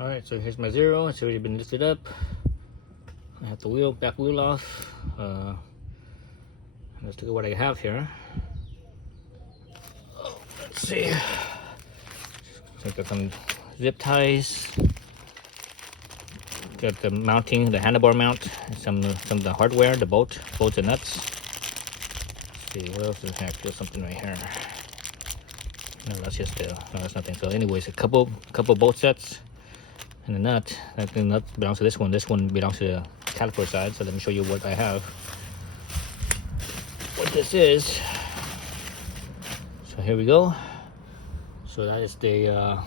Alright, so here's my Zero. It's already been lifted up. I have the back wheel off. Let's look at what I have here. Oh, let's see. So got some zip ties. Got the mounting, the handlebar mount, some of the hardware, the bolts and nuts. Let's see, what else is here? There's something right here. No, that's just no, that's nothing. So anyways, a couple bolt sets. And the nut, that the nut belongs to this one. This one belongs to the caliper side. So let me show you what I have. What this is. So here we go. So that is the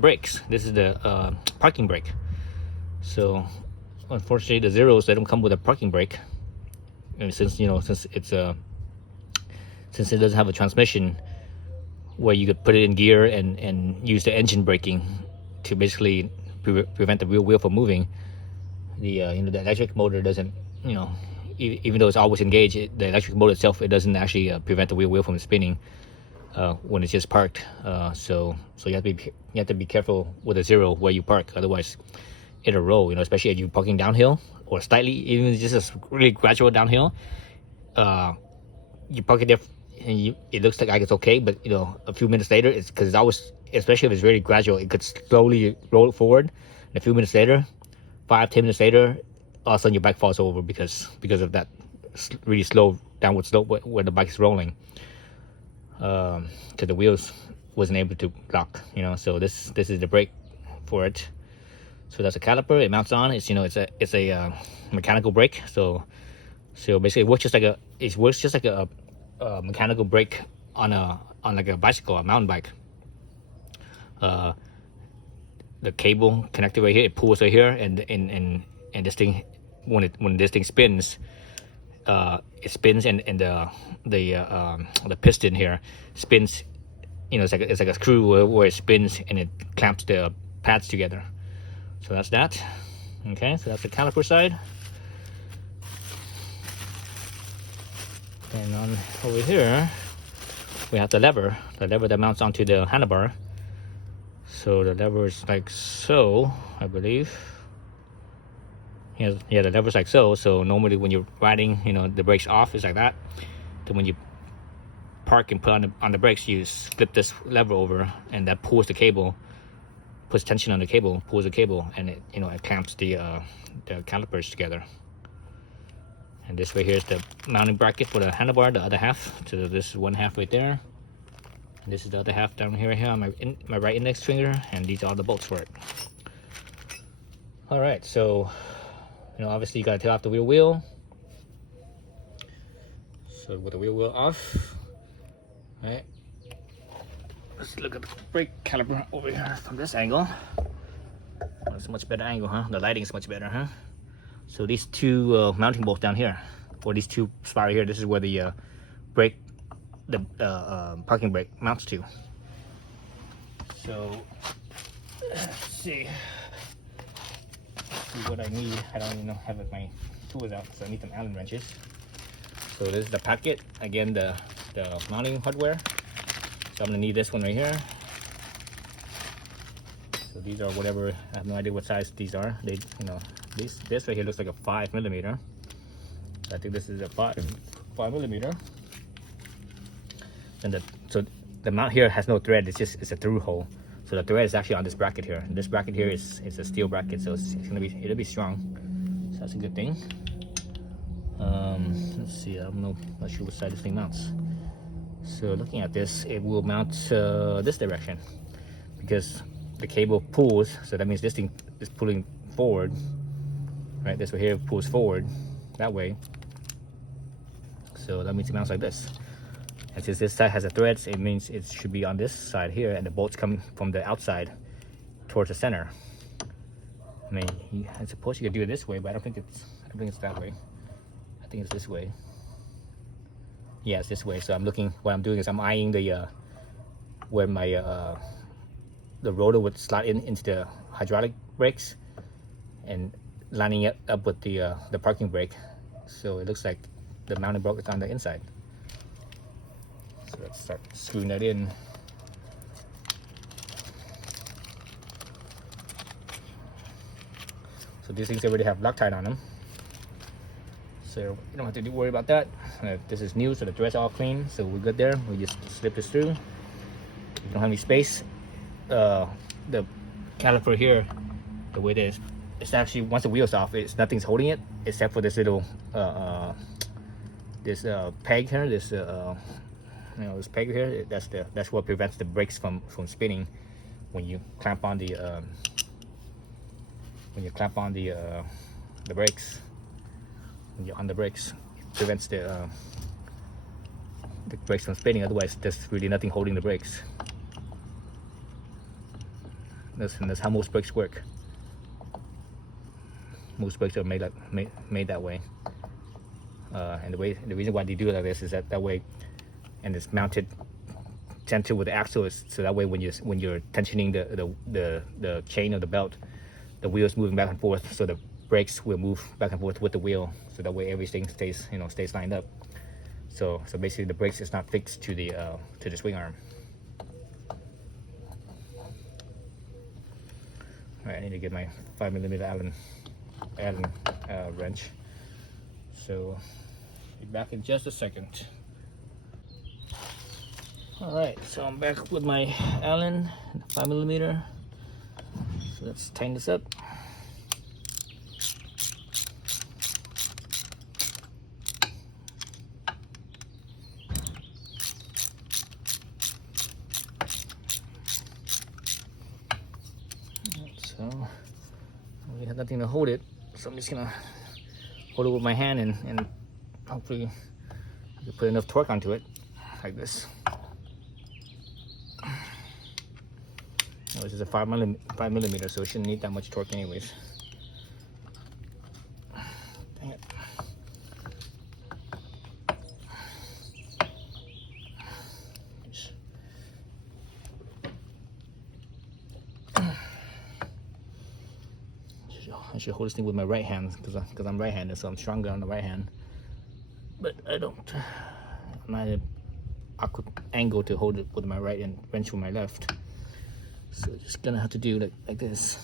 brakes. This is the parking brake. So unfortunately, the Zeros, they don't come with a parking brake. And since it doesn't have a transmission where you could put it in gear and use the engine braking to basically prevent the rear wheel from moving. The the electric motor doesn't, even though it's always engaged, the electric motor itself, it doesn't actually prevent the rear wheel from spinning when it's just parked. So you have to be careful with a Zero where you park, otherwise it'll roll. Especially if you're parking downhill or slightly, even just a really gradual downhill. You park it there and it looks like it's okay, but a few minutes later, it's because it's always, especially if it's very gradual, it could slowly roll forward. And a few minutes later, 5-10 minutes later, all of a sudden your bike falls over because of that really slow downward slope where the bike is rolling. Because the wheels wasn't able to lock. So this is the brake for it. So that's a caliper. It mounts on. It's a mechanical brake. So basically, it works just like a mechanical brake on like a bicycle, a mountain bike. The cable connected right here, it pulls right here, and this thing, when this thing spins, it spins, and the piston here spins. It's like a screw where it spins and it clamps the pads together. So that's that. Okay, so that's the caliper side. And on over here, we have the lever that mounts onto the handlebar. So the lever is like so, I believe. Yeah, the lever's like so. So normally when you're riding, the brakes off is like that. Then when you park and put on the brakes, you slip this lever over, and that pulls the cable, puts tension on the cable, pulls the cable, and it it clamps the calipers together. And this right here is the mounting bracket for the handlebar, the other half. So this is one half right there. And this is the other half down here on my right index finger, and these are the bolts for it. All right, so obviously you gotta take off the rear wheel. So with the rear wheel off, all right. Let's look at the brake caliper over here from this angle. Oh, it's a much better angle, huh? The lighting is much better, huh? So these two mounting bolts down here, or these two spots right here, this is where the parking brake mounts to. So let's see what I need. I don't even have my tools out, so I need some Allen wrenches. So this is the packet. Again, the mounting hardware. So I'm gonna need this one right here. So these are whatever, I have no idea what size these are. They, this right here looks like a 5mm. So I think this is a 5mm. And so the mount here has no thread. It's a through hole. So the thread is actually on this bracket here. And this bracket here is a steel bracket, so it'll be strong. So that's a good thing. Let's see. Not sure what side this thing mounts. So looking at this, it will mount this direction because the cable pulls. So that means this thing is pulling forward. Right, this right here pulls forward that way. So that means it mounts like this. And since this side has a thread, it means it should be on this side here, and the bolts come from the outside towards the center. I suppose you could do it this way, but I don't think it's that way. I think it's this way. Yeah, it's this way. So what I'm doing is I'm eyeing the where my the rotor would slide into the hydraulic brakes, and lining it up with the parking brake, so it looks like the mounting block is on the inside. So let's start screwing that in. So these things already have Loctite on them, so you don't have to worry about that. This is new, so the threads are all clean, so we're good there. We just slip this through. If you don't have any space, the caliper here, the way it is, it's actually, once the wheel's off, nothing's holding it except for this little peg here, this this peg here. That's what prevents the brakes from spinning when you clamp on the brakes. When you're on the brakes, it prevents the brakes from spinning. Otherwise, there's really nothing holding the brakes. That's how most brakes work. Most brakes are made that way. And the reason why they do it like this is that way, and it's mounted center with the axle, so that way when you're tensioning the chain of the belt, the wheel's moving back and forth, so the brakes will move back and forth with the wheel, so that way everything stays lined up. So basically the brakes is not fixed to the swing arm. All right, I need to get my 5mm Allen wrench. So be back in just a second. All right, so I'm back with my Allen 5mm. So let's tighten this up. So we have nothing to hold it, so I'm just gonna hold it with my hand and hopefully I can put enough torque onto it, like this. This is a 5mm, so it shouldn't need that much torque anyways. Dang it. I should hold this thing with my right hand because I'm right-handed, so I'm stronger on the right hand. But I'm not at an awkward angle to hold it with my right and wrench with my left. So just gonna have to do like this.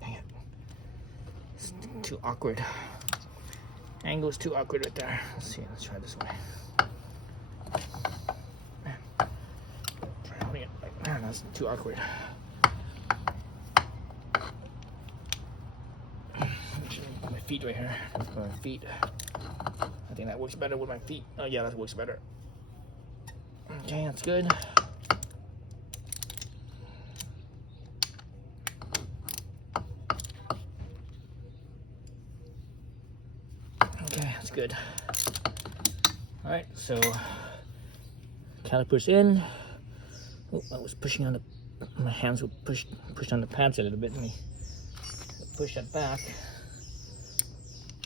Dang it. It's too awkward. Angle is too awkward right there. Let's see, let's try this way. Try holding it like, man, that's too awkward. My feet right here. My feet. I think that works better with my feet. Oh yeah, that works better. Okay, that's good. Okay, that's good. All right, so calipers in. Oh, I was pushing on my hands were pushed on the pads a little bit. Let me push that back.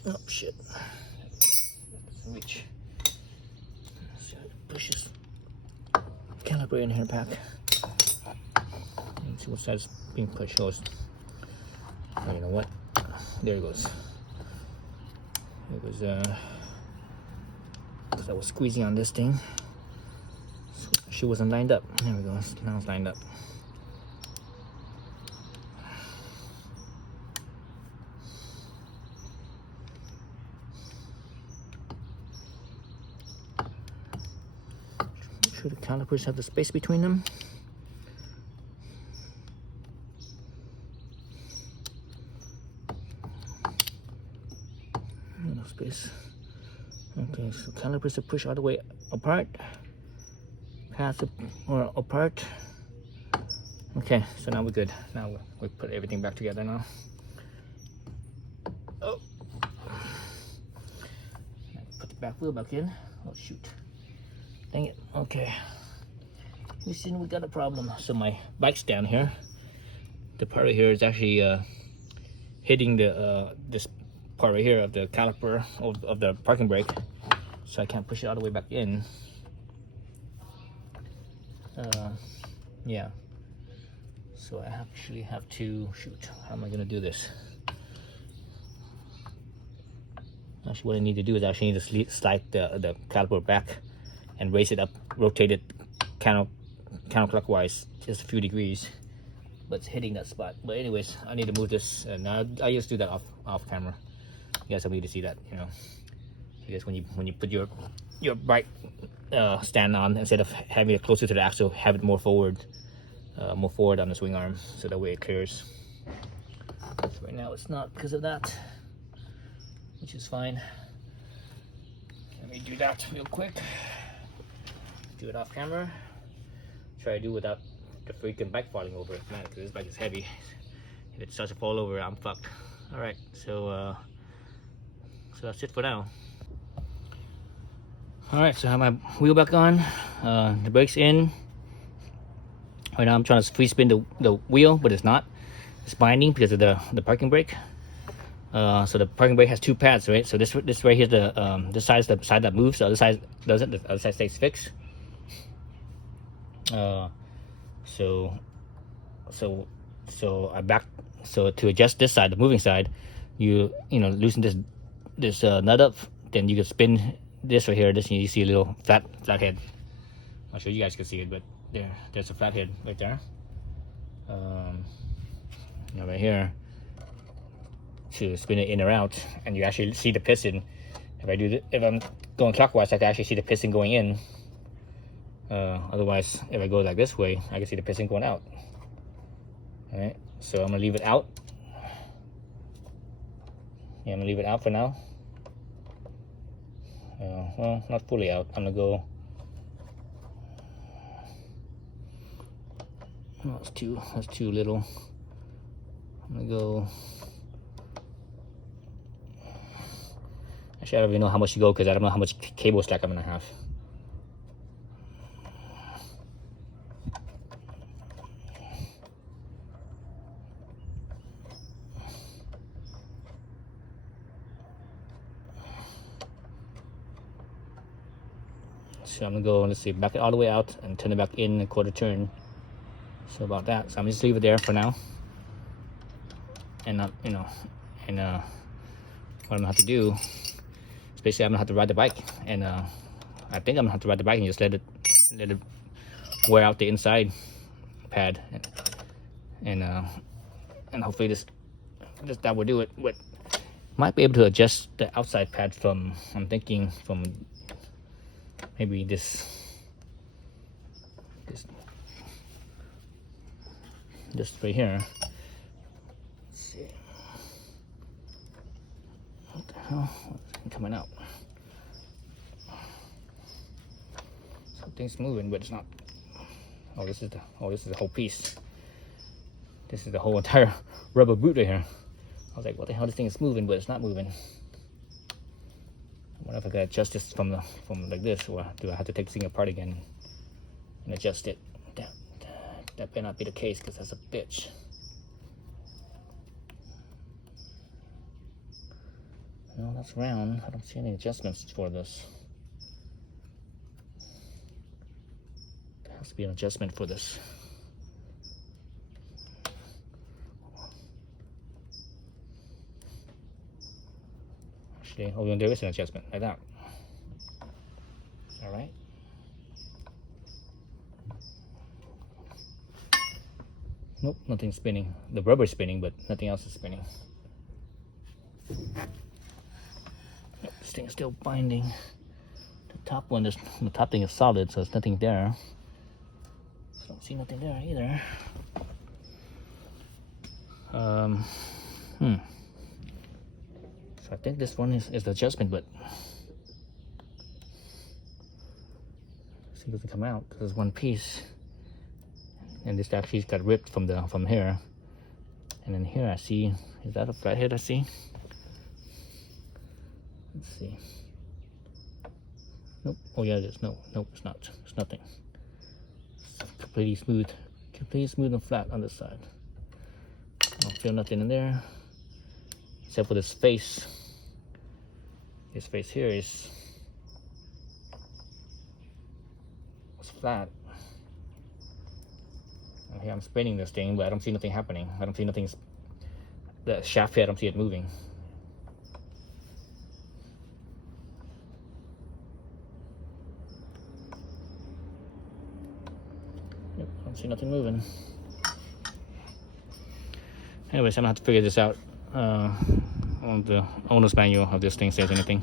Oh shit! Doesn't reach. So push this caliper in here back. Let's see what side is being pushed. Oh, you know what? There it goes. It was because I was squeezing on this thing. She wasn't lined up. There we go. Now it's lined up. Make sure the calipers have the space between them. No space. Okay, so calipers are pushed all the way apart. Pads are apart. Okay, so now we're good. Now we put everything back together now. Oh, put the back wheel back in. Oh shoot! Dang it. Okay. You see, we got a problem. So my bike's down here. The part right here is actually hitting the this part right here of the caliper of the parking brake, so I can't push it all the way back in. Yeah. So I actually have to shoot. How am I gonna do this? Actually, what I need to do is actually need to slide the caliper back and raise it up, rotate it counterclockwise just a few degrees, but it's hitting that spot. But anyways, I need to move this, and I just do that off camera. You guys don't need to see that, you know. Because when you put your bike stand on, instead of having it closer to the axle, have it more forward on the swing arm, so that way it clears. So right now it's not because of that, which is fine. Let me do that real quick. Do it off camera. Try to do without the freaking bike falling over, man, because this bike is heavy. If it starts to fall over, I'm fucked. All right, so that's it for now. All right, so I have my wheel back on, the brakes in. Right now I'm trying to free spin the wheel, but it's not. It's binding because of the parking brake. So the parking brake has two pads, right? So this right here, this side is the side that moves. The other side doesn't. The other side stays fixed. So to adjust this side, the moving side, you loosen this nut up. Then you can spin this right here. This, you see a little flat head. I'm sure you guys can see it, but there's a flat head right there. Right here to spin it in or out, and you actually see the piston. If I'm going clockwise, I can actually see the piston going in. Otherwise, if I go like this way, I can see the piston going out. All right, so I'm gonna leave it out. Yeah, I'm gonna leave it out for now. Well, not fully out. I'm gonna go. Oh, that's too little. I'm gonna go. Actually, I don't even know how much to go because I don't know how much cable slack I'm gonna have. So I'm gonna go, let's see, back it all the way out and turn it back in a quarter turn. So about that. So I'm just leave it there for now. And what I'm gonna have to do is basically I'm gonna have to ride the bike, and I think I'm gonna have to ride the bike and just let it wear out the inside pad, and hopefully that will do it. But might be able to adjust the outside pad from, I'm thinking, from maybe this right here. Let's see. What the hell? What's coming out? Something's moving, but it's not. Oh, this is the whole piece. This is the whole entire rubber boot right here. I was like, what the hell? This thing is moving, but it's not moving. I wonder if I could adjust this from like this, or do I have to take this thing apart again and adjust it? That better not be the case, because that's a bitch. No, that's round. I don't see any adjustments for this. There has to be an adjustment for this. Actually, oh, there is an adjustment like that. All right. Nope, nothing's spinning. The rubber's spinning, but nothing else is spinning. Nope, this thing is still binding. The top thing is solid, so there's nothing there. So I don't see nothing there either. So I think this one is the adjustment, but this thing doesn't come out because it's one piece. And this actually got ripped from here, and then here I see, is that a flathead I see? Let's see. Nope. Oh yeah, it is. No, nope, it's not. It's nothing. It's completely smooth and flat on this side. I don't feel nothing in there, except for this face. This face here is flat. And here I'm spinning this thing, but I don't see nothing happening. I don't see nothing. The shaft here, I don't see it moving. Yep, I don't see nothing moving. Anyways, I'm gonna have to figure this out. On the owner's manual of this thing says anything.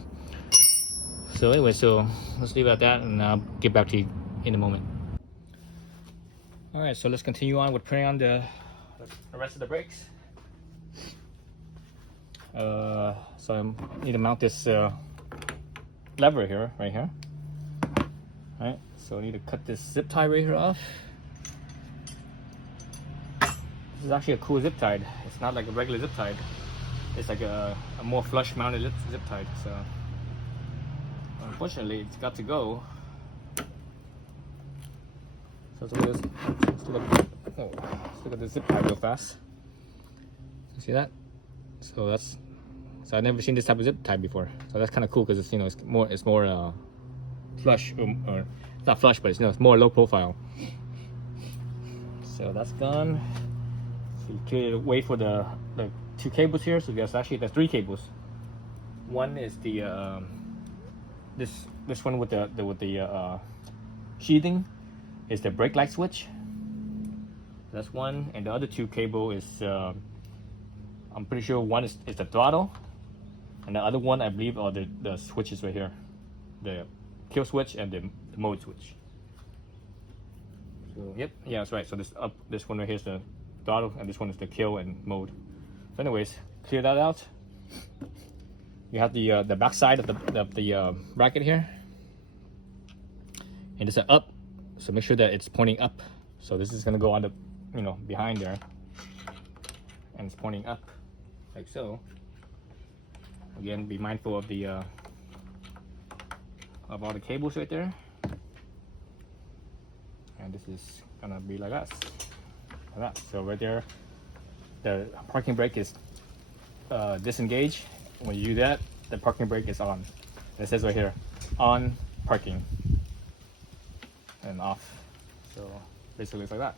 So anyway, so let's leave it at that, and I'll get back to you in a moment. All right, so let's continue on with putting on the rest of the brakes. So I need to mount this lever here, right here. All right, so I need to cut this zip tie right here off. This is actually a cool zip tie. It's not like a regular zip tie. It's like a more flush mounted zip tie. So unfortunately, it's got to go. So let's look at the zip tie real fast. You see that? So I've never seen this type of zip tie before. So that's kind of cool because it's, you know, it's more flush, or it's not flush, but it's, you know, it's more low profile. So that's gone. So you clear the way for the 2 cables here. So there's 3 cables. One is the this one with the sheathing is the brake light switch. That's one, and the other 2 cable is I'm pretty sure one is the throttle, and the other one I believe are the switches right here, the kill switch and the mode switch. So yep, yeah, that's right. So this one right here is the throttle, and this one is the kill and mode. So anyways, clear that out. You have the back side of the bracket here, and it's an up, so make sure that it's pointing up. So this is gonna go on the, you know, behind there, and it's pointing up like so. Again, be mindful of the of all the cables right there, and this is gonna be like that. So right there, the parking brake is disengaged. When you do that, the parking brake is on. It says right here, on parking, and off. So basically it's like that.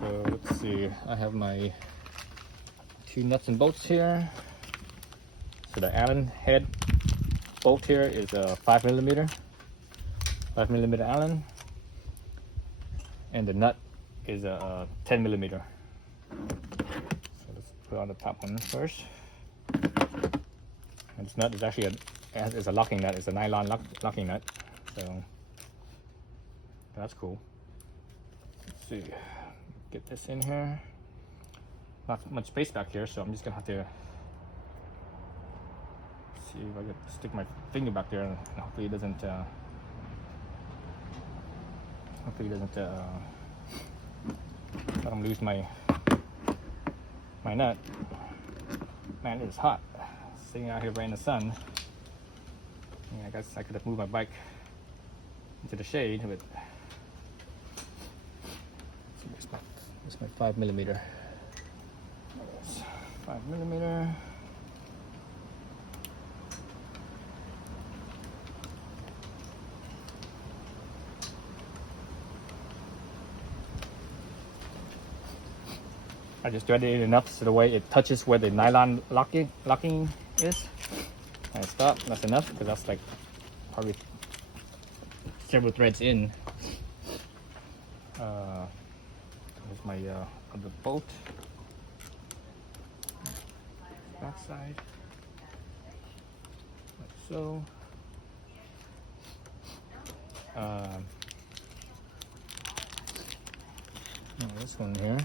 So let's see, I have my 2 nuts and bolts here. So the Allen head bolt here is a 5mm Allen, and the nut is a 10mm. So let's put on the top one first. And this nut is actually a locking nut. It's a nylon locking nut. So that's cool. Let's see, get this in here. Not much space back here, so I'm just gonna have to see if I can stick my finger back there, and hopefully it doesn't. I don't lose my nut. Man, it's hot. Sitting out here right in the sun. I guess I could have moved my bike into the shade, but it's my 5mm. 5mm. I just threaded it enough so the way it touches where the nylon locking is. And stop. That's enough, because that's like probably several threads in. Here's my other bolt. Back side. Like so. This one here.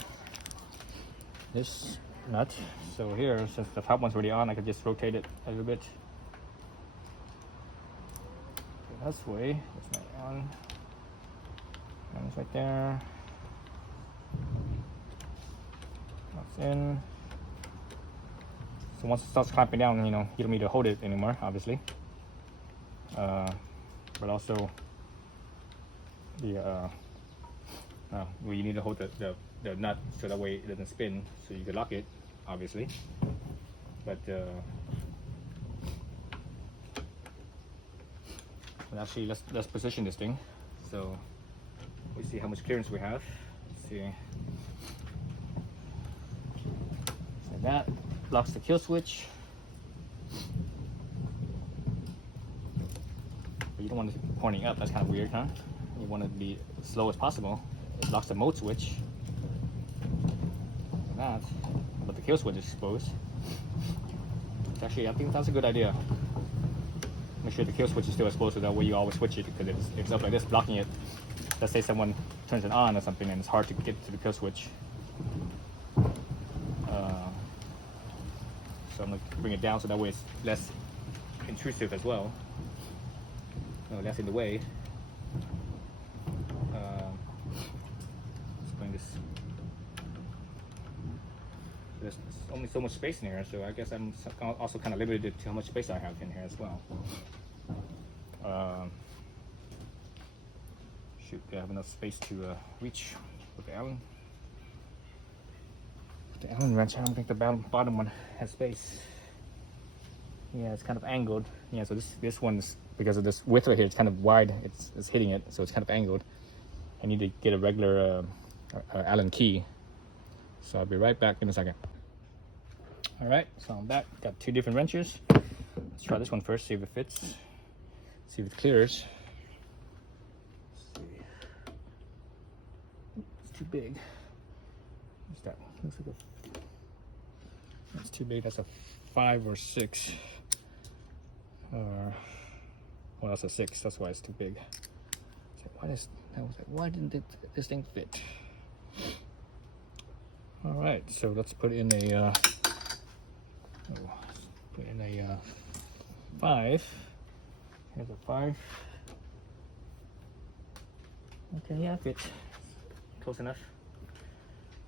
This nut. So here, since the top one's already on, I could just rotate it a little bit. This way. It's my on. And it's right there. That's in. So once it starts clamping down, you know, you don't need to hold it anymore, obviously. But also the well, you need to hold the nut so that way it doesn't spin, so you can lock it, obviously. But actually, let's position this thing. So You see how much clearance we have. Let's see. So that blocks the kill switch. But you don't want it pointing up. That's kind of weird, huh? You want it to be as slow as possible. It blocks the mode switch. Like that. But the kill switch is exposed. Actually, I think that's a good idea. Make sure the kill switch is still exposed, so that way you always switch it, because if it's up like this blocking it, let's say someone turns it on or something and it's hard to get to the kill switch. So I'm going to bring it down so that way it's less intrusive as well, less in the way. Let's bring this. There's only so much space in here, so I guess I'm also kind of limited to how much space I have in here as well. Shoot, I have enough space to reach with the Allen. With the Allen wrench, I don't think the bottom one has space. Yeah, it's kind of angled. Yeah, so this one's, because of this width right here, it's kind of wide. It's hitting it, so it's kind of angled. I need to get a regular Allen key. So I'll be right back in a second. All right, so I'm back. Got two different wrenches. Let's try this one first, see if it fits. See if it clears. Let's see. It's too big. What's that? Looks like that's too big. That's a 5 or 6. Well, that's a 6. That's why it's too big. Why didn't this thing fit? All right, so let's put in a 5. Here's a 5. Okay, yeah, fits. Close enough.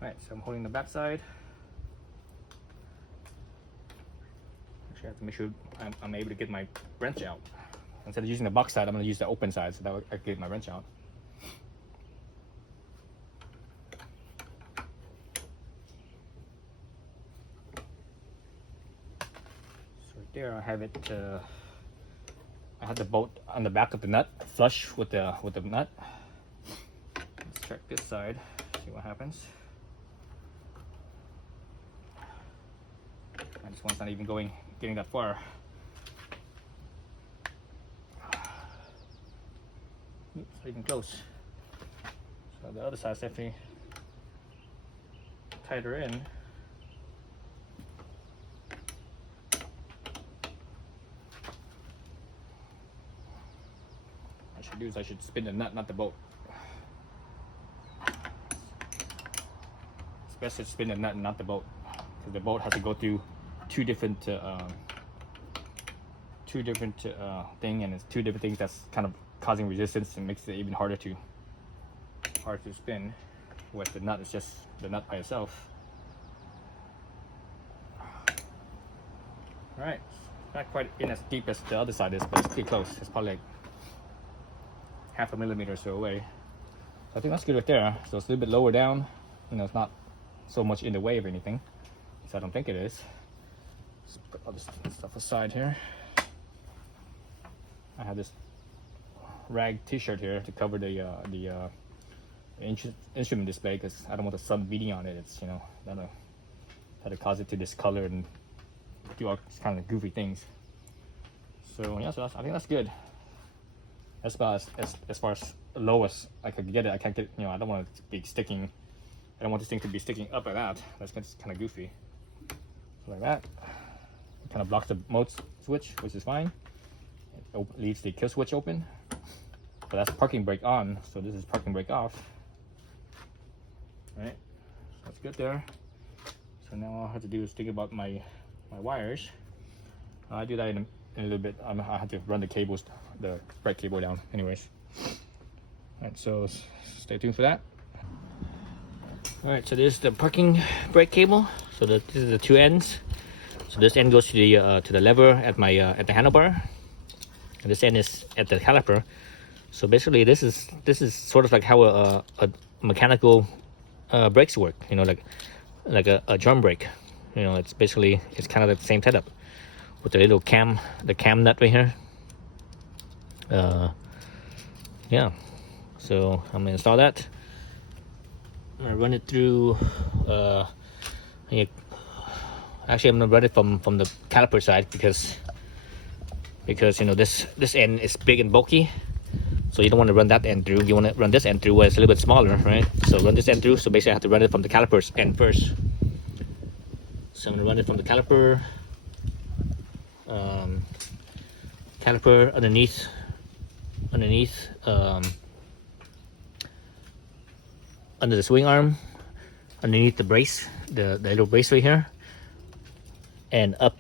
All right, so I'm holding the back side. Actually, I have to make sure I'm able to get my wrench out. Instead of using the box side, I'm going to use the open side, so that way I can get my wrench out. There I have it. I have the bolt on the back of the nut, flush with the nut. Let's check this side, see what happens. And this one's not even getting that far. Oops, not even close. So the other side's definitely tighter in. I should spin the nut, not the bolt. It's best to spin the nut and not the bolt, because the bolt has to go through two different thing, and it's two different things that's kind of causing resistance and makes it even harder to spin. With the nut, it's just the nut by itself. All right, not quite in as deep as the other side is, but it's pretty close. It's probably like 0.5 millimeter or so away. So I think that's good right there. So it's a little bit lower down. It's not so much in the way of anything. So I don't think it is. Let's put all this stuff aside here. I have this rag t-shirt here to cover the instrument display, because I don't want the sun beating on it. It's, that'll cause it to discolor and do all kind of goofy things. So yeah, so I think that's good. That's about as far as low as I could get it. I can't get, I don't want it to be sticking. I don't want this thing to be sticking up like that. That's kind of goofy. Like that. It kind of blocks the mode switch, which is fine. It leaves the kill switch open. But that's parking brake on, so this is parking brake off. Right? So that's good there. So now all I have to do is think about my wires. I do that in a little bit. I have to run the cables, the brake cable down anyways. Alright, so stay tuned for that. Alright, so this is the parking brake cable. So this is the two ends. So this end goes to the lever at my at the handlebar, and this end is at the caliper. So basically this is sort of like how a mechanical brakes work, like a drum brake. It's kind of the same setup with the little cam nut right here. Yeah, So I'm gonna install that. I'm gonna run it through. Actually, I'm gonna run it from the caliper side because you know this end is big and bulky, so you don't want to run that end through. You want to run this end through where it's a little bit smaller, right? So run this end through. So basically, I have to run it from the caliper's end first. So I'm gonna run it from the caliper. Caliper underneath under the swing arm, underneath the brace, the little brace right here, and up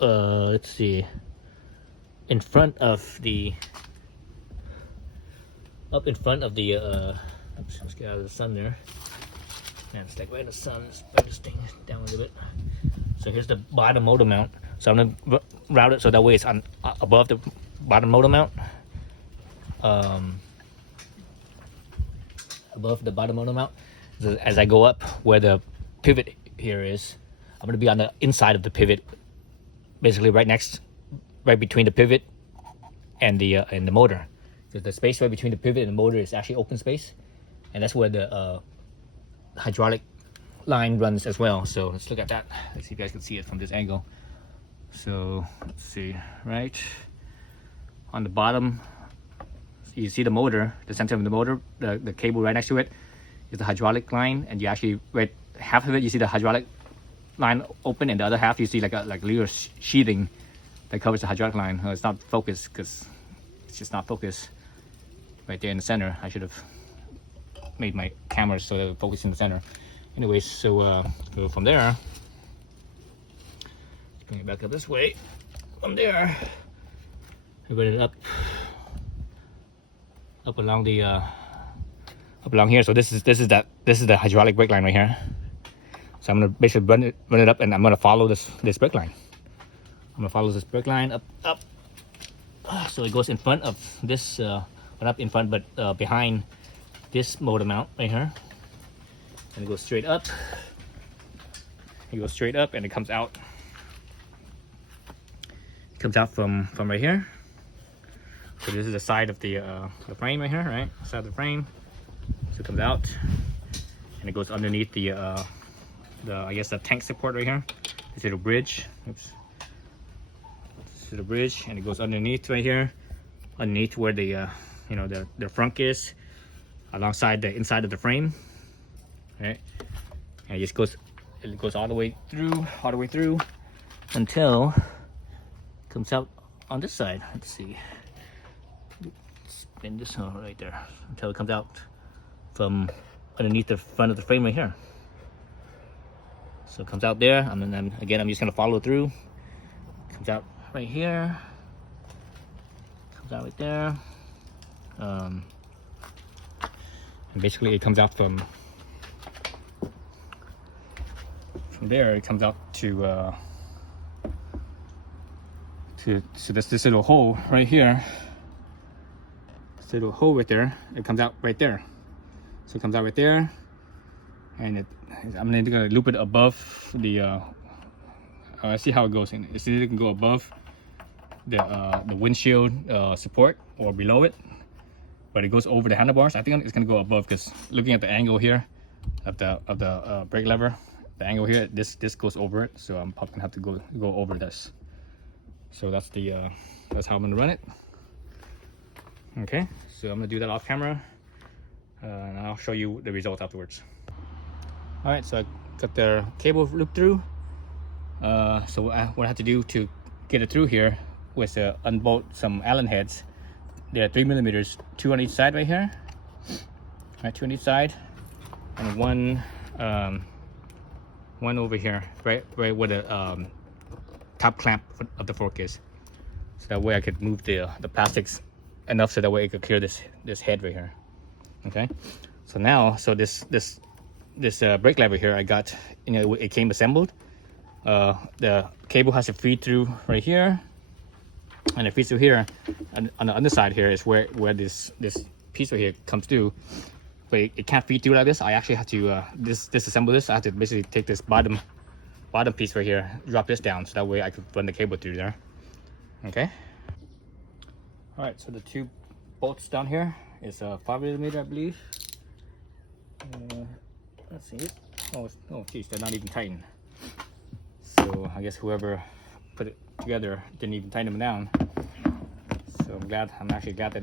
let's see, in front of the oops, let's get out of the sun there. Man, it's like right in the sun. Let's bring this thing down a little bit. So here's the bottom motor mount. So I'm gonna route it so that way it's on above the bottom motor mount. Above the bottom motor mount. So as I go up where the pivot here is, I'm gonna be on the inside of the pivot, basically right between the pivot and the motor. Because the space right between the pivot and the motor is actually open space, and that's where the hydraulic line runs as well. So let's look at that. Let's see if you guys can see it from this angle. So let's see, right on the bottom, you see the motor, the center of the motor, the cable right next to it is the hydraulic line, and you actually, right, half of it you see the hydraulic line open, and the other half you see like a little sheathing that covers the hydraulic line. It's not focused because it's just not focused right there in the center. I should have made my camera so that it focuses in the center. Anyways, so go from there. Let's bring it back up this way. From there, we run it up along the up along here. So this is the hydraulic brake line right here. So I'm gonna basically run it up, and I'm gonna follow this brake line. I'm gonna follow this brake line up. So it goes in front of this, well, not in front, but behind this motor mount right here. And it goes straight up. It goes straight up, and it comes out. It comes out from right here. So this is the side of the frame right here, right? Side of the frame. So it comes out, and it goes underneath the I guess the tank support right here. This little bridge. Oops. This little bridge, and it goes underneath right here, underneath where the you know, the frunk is, alongside the inside of the frame. Right, and it goes all the way through until it comes out on this side. Let's see, spin this one right there until it comes out from underneath the front of the frame right here. So it comes out there, and then again I'm just gonna follow through. Comes out right here, comes out right there, and basically it comes out from there. It comes out to this little hole right here. This little hole right there. It comes out right there. So it comes out right there, and I'm gonna loop it above the. I see how it goes in. It's either can go above the windshield support or below it, but it goes over the handlebars. I think it's gonna go above, because looking at the angle here of the brake lever, the angle here, this goes over it. So I'm probably gonna have to go over this. So that's how I'm gonna run it. Okay, so I'm gonna do that off camera, and I'll show you the results afterwards. All right, so I got the cable looped through. So what I have to do to get it through here was unbolt some Allen heads. There are 3mm, 2 on each side right here. Right, 2 on each side, and one over here, right where the top clamp of the fork is. So that way I could move the plastics enough so that way it could clear this head right here. Okay, so now, so this brake lever here I got, you know, it came assembled. The cable has to feed through right here, and it feeds through here, and on the underside here is where this piece right here comes through, but it can't feed through like this. I actually have to disassemble this. I have to basically take this bottom piece right here, drop this down, so that way I could run the cable through there. Okay, all right, so the two bolts down here, It's a 5mm, I believe. Let's see it. Oh, geez, they're not even tightened. So I guess whoever put it together didn't even tighten them down. So I'm actually glad that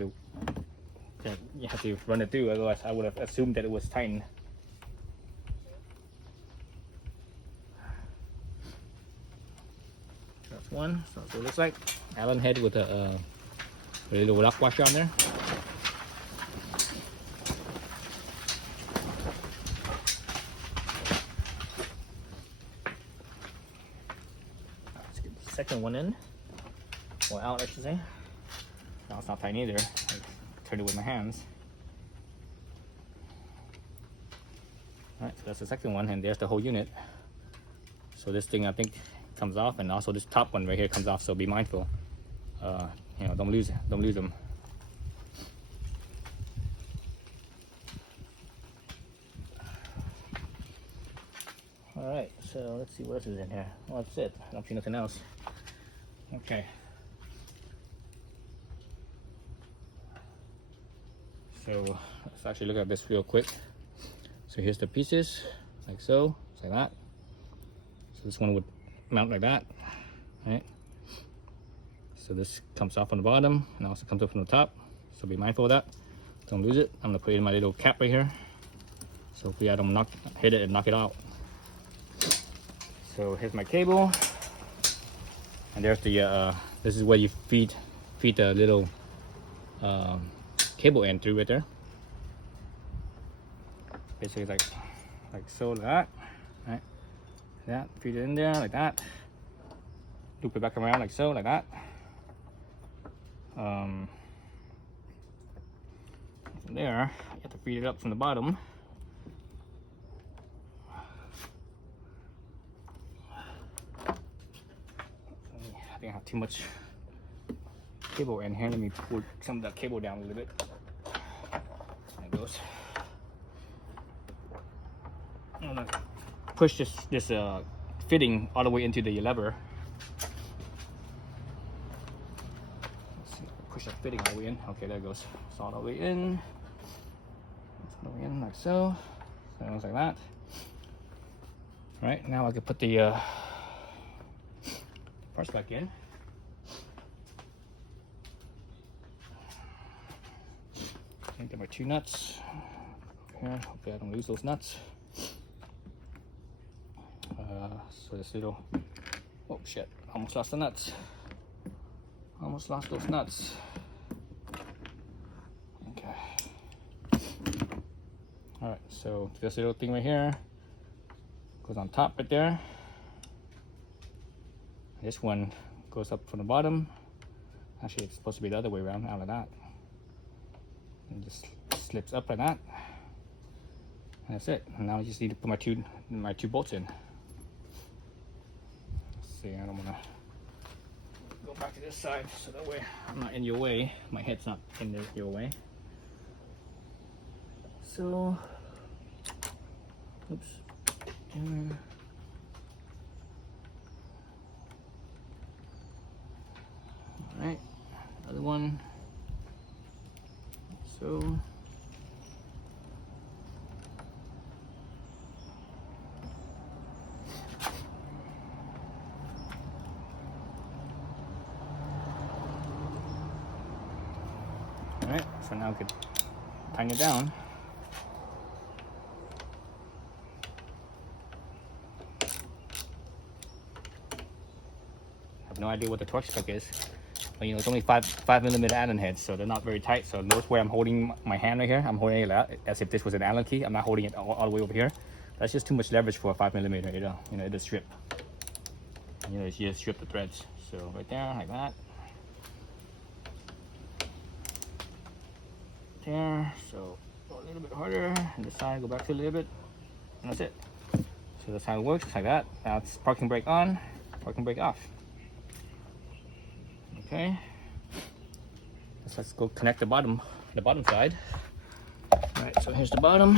you have to run it through. Otherwise, I would have assumed that it was tightened. That's one. So that's what it looks like. Allen head with a little lock washer on there. Let's get the second one in. Or out, I should say. No, it's not tight either. I turned it with my hands. Alright, so that's the second one, and there's the whole unit. So this thing, I think, comes off, and also this top one right here comes off, so be mindful. You know, don't lose them. Alright, so let's see what else is in here. Well, that's it. I don't see nothing else. Okay. So let's actually look at this real quick. So here's the pieces, like so, just like that. So this one would mount like that, right? So this comes off on the bottom and also comes up from the top. So be mindful of that. Don't lose it. I'm gonna put it in my little cap right here. So hopefully I don't hit it and knock it out. So here's my cable. And there's the, this is where you feed the little cable end through right there. Basically like so, like that, right? That, feed it in there like that. Loop it back around like so, like that. From there, you have to feed it up from the bottom. I think I have too much cable in here. Let me pull some of that cable down a little bit. There it goes. I'm gonna push this fitting all the way into the lever. Let's see, push that fitting all the way in. Okay, there it goes. It's all the way in. It's all the way in like so. So it looks like that. All right, now I can put the parts back in. I get my 2 nuts. Here, hopefully I don't lose those nuts. So this little, oh shit, almost lost the nuts. Almost lost those nuts. Okay. Alright, so this little thing right here goes on top right there. This one goes up from the bottom. Actually, it's supposed to be the other way around, out of that. And just slips up like that. And that's it. And now I just need to put my two bolts in. See, I don't want to go back to this side so that way I'm not in your way. My head's not in your way. So, oops. Alright, another one. So, alright, so now we could tighten it down. I have no idea what the torque spec is. But, you know, it's only 5mm Allen heads, so they're not very tight. So notice where I'm holding my hand right here. I'm holding it out as if this was an Allen key. I'm not holding it all the way over here. That's just too much leverage for a 5mm. You know, it'll strip. You know, you just strip the threads. So right there, like that. There. So go a little bit harder, and this side go back to a little bit, and that's it. So that's how it works, like that. Now it's parking brake on, parking brake off. Okay, let's go connect the bottom side. All right, so here's the bottom.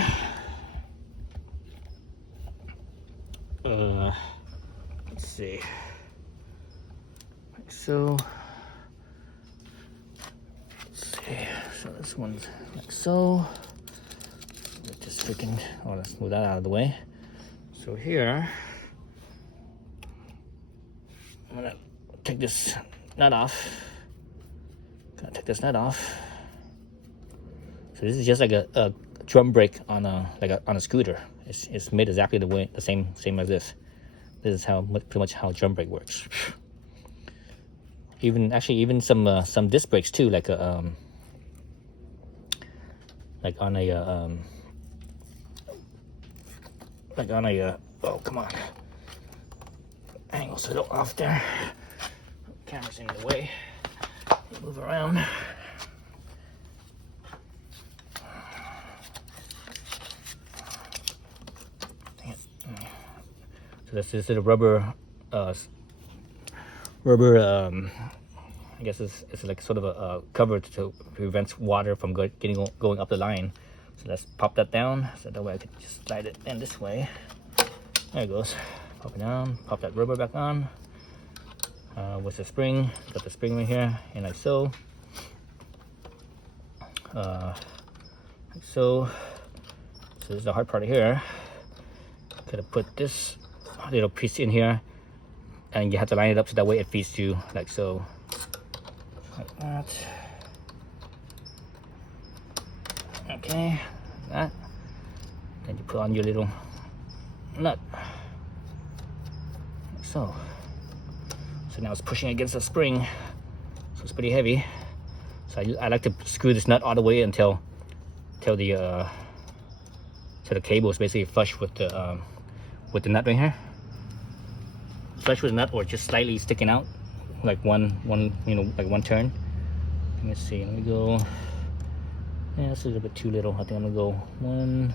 Let's see, like so. Let's see, so let's this one like so. Just freaking, oh, let's move that out of the way. So here, I'm gonna take this nut off. Gonna take this nut off. So this is just like a drum brake on a on a scooter. It's made exactly the same as this. This is pretty much how drum brake works. Even some disc brakes too, like on a oh, come on, angle's a little off there. Camera's in the way. Move around. So this is a rubber, I guess it's like sort of a cover to prevent water from going up the line. So let's pop that down, so that way I can just slide it in this way. There it goes. Pop it down, pop that rubber back on. With the spring, got the spring right here, and like so. Like so. So this is the hard part here. Gotta put this little piece in here, and you have to line it up so that way it feeds you like so. Like that. Okay, like that. Then you put on your little nut. Like so. So now it's pushing against the spring, so it's pretty heavy. So I like to screw this nut all the way until the cable is basically flush with the nut right here. Flush with the nut, or just slightly sticking out, like one like one turn. Let me see. Let me go. Yeah, this is a little bit too little. I think I'm gonna go 1,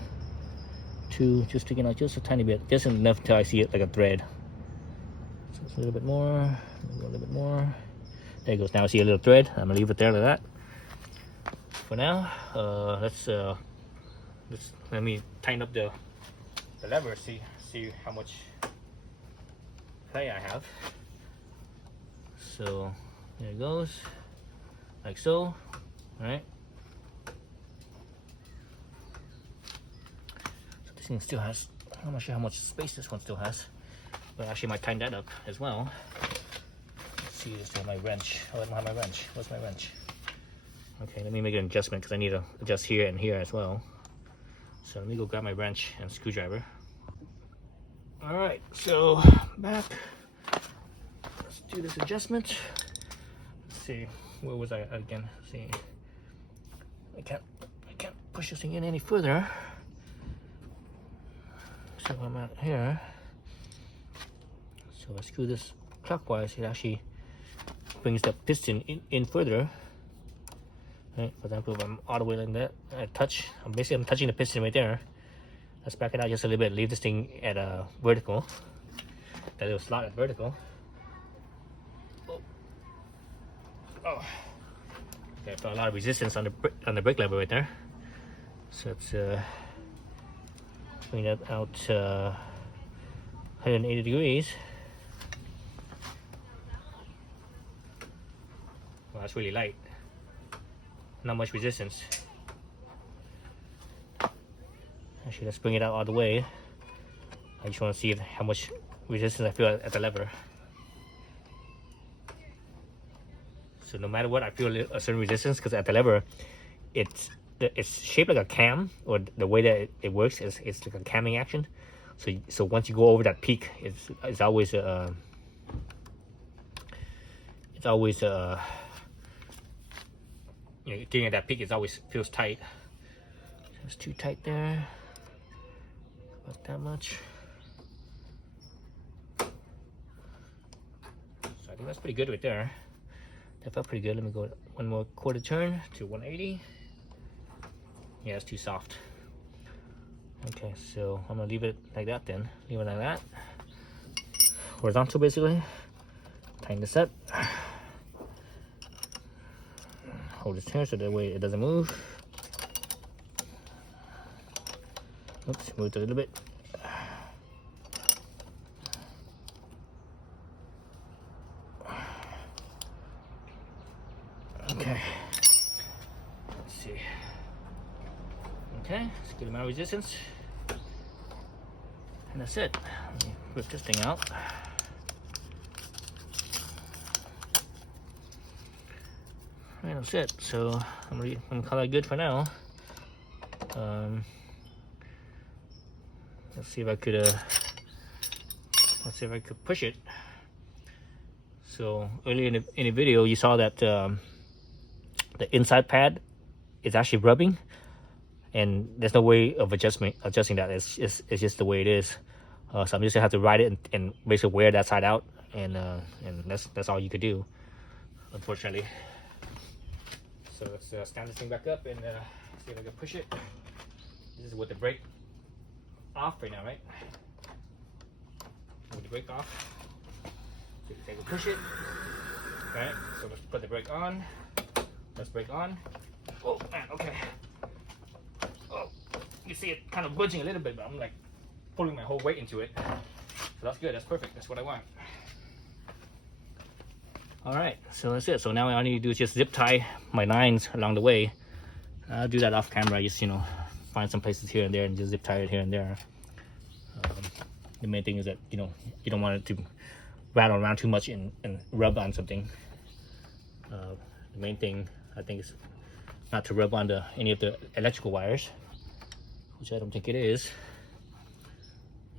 2, just sticking out just a tiny bit, just enough till I see it like a thread. So it's a little bit more. Go a little bit more. There it goes. Now I see a little thread. I'm gonna leave it there like that. For now, let me tighten up the lever. See how much play I have. So there it goes, like so. All right. So this thing still has. I'm not sure how much space this one still has, but I actually might tighten that up as well. See, I still have my wrench. Oh, I don't have my wrench. What's my wrench? Okay, let me make an adjustment because I need to adjust here and here as well. So let me go grab my wrench and screwdriver. All right, so back. Let's do this adjustment. Let's see, where was I again? Let's see, I can't push this thing in any further. So I'm at here. So I screw this clockwise. It actually brings the piston in further. Right, for example, if I'm all the way like that, I touch. I'm touching the piston right there. Let's back it out just a little bit. Leave this thing at a vertical. That little slot at vertical. Oh. Okay, I felt a lot of resistance on the brake lever right there. So let's bring that out 180 degrees. Well, that's really light. Not much resistance. Actually, let's bring it out all the way. I just want to see how much resistance I feel at the lever. So no matter what, I feel a certain resistance because at the lever, it's shaped like a cam, or the way that it works is it's like a camming action. So once you go over that peak, it's always getting at that peak, it always feels tight. It's too tight there. About that much. So I think that's pretty good right there. That felt pretty good. Let me go one more quarter turn to 180. Yeah, it's too soft. Okay, so I'm gonna leave it like that then. Leave it like that. Horizontal basically. Tighten this up. Hold this here so that way it doesn't move. Oops, moved a little bit. Okay. see. Okay, let's get amount of resistance. And that's it. Let me rip this thing out. And that's it. So I'm gonna call that good for now. Let's see if I could push it. So earlier in the video, you saw that the inside pad is actually rubbing, and there's no way of adjusting that. It's just the way it is. So I'm just gonna have to ride it and basically wear that side out, and that's all you could do, unfortunately. So let's stand this thing back up and see if I can push it. This is with the brake off right now, right? With the brake off. So you can push it. Right? So let's put the brake on. Let's brake on. Oh man, okay. Oh, you see it kind of budging a little bit, but I'm like pulling my whole weight into it. So that's good, that's perfect, that's what I want. Alright, so that's it. So now all I need to do is just zip tie my lines along the way. I'll do that off camera. I just, find some places here and there and just zip tie it here and there. The main thing is that, you don't want it to rattle around too much and rub on something. The main thing, I think, is not to rub on any of the electrical wires, which I don't think it is.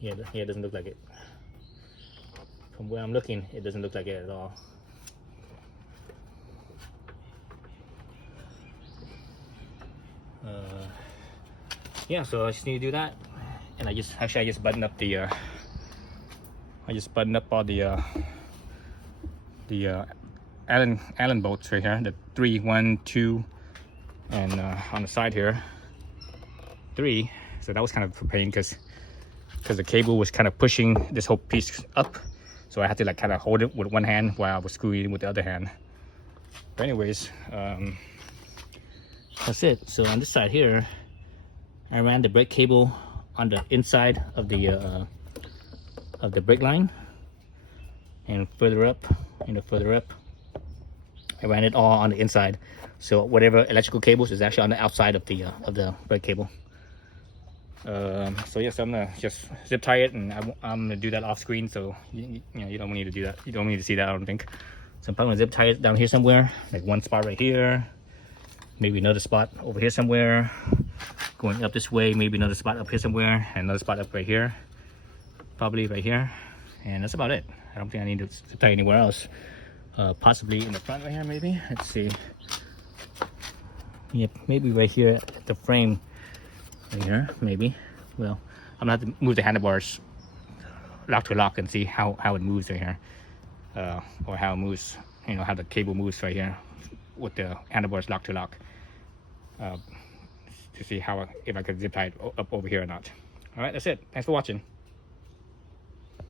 Yeah, it doesn't look like it. From where I'm looking, it doesn't look like it at all. Yeah, so I just need to do that, and I just buttoned up the all the Allen bolts right here, the 3, 1, 2, and on the side here 3. So that was kind of a pain because the cable was kind of pushing this whole piece up, so I had to like kind of hold it with one hand while I was screwing it with the other hand. But anyways, that's it. So on this side here, I ran the brake cable on the inside of the brake line, and further up, I ran it all on the inside. So whatever electrical cables is actually on the outside of the brake cable. So yes, I'm gonna just zip tie it, and I'm gonna do that off screen. So you don't need to do that. You don't need to see that, I don't think. So I'm probably gonna zip tie it down here somewhere, like one spot right here, maybe another spot over here somewhere. Going up this way, maybe another spot up here somewhere, and another spot up right here, probably right here, and that's about it. I don't think I need to zip tie anywhere else. Possibly in the front right here, maybe. Let's see. Yep, maybe right here at the frame. Right here, maybe. Well, I'm gonna have to move the handlebars lock to lock and see how it moves right here, or how it moves. How the cable moves right here with the handlebars lock to lock. To see if I could zip tie it up over here or not. All right, that's it. Thanks for watching.